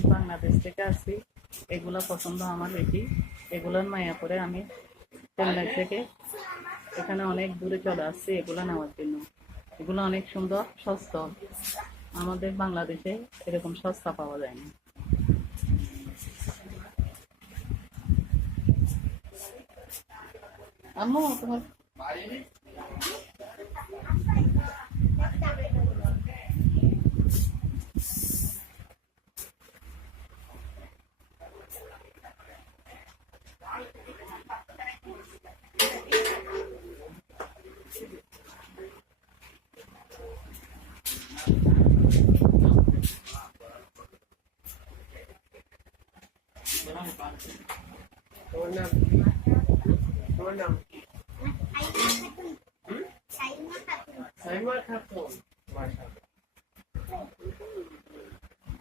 আমি বাংলাদেশ থেকে আসছি, এগুলা পছন্দ আমার বেশি। এগুলোর মায়া করে আমি চেন্নাই থেকে এখানে অনেক দূরে চলে আসছি এগুলো নেওয়ার জন্য। এগুলো অনেক সুন্দর, সস্তা। আমাদের বাংলাদেশে এরকম সস্তা পাওয়া যায় না। আম্মু তোমার Saima Khatun.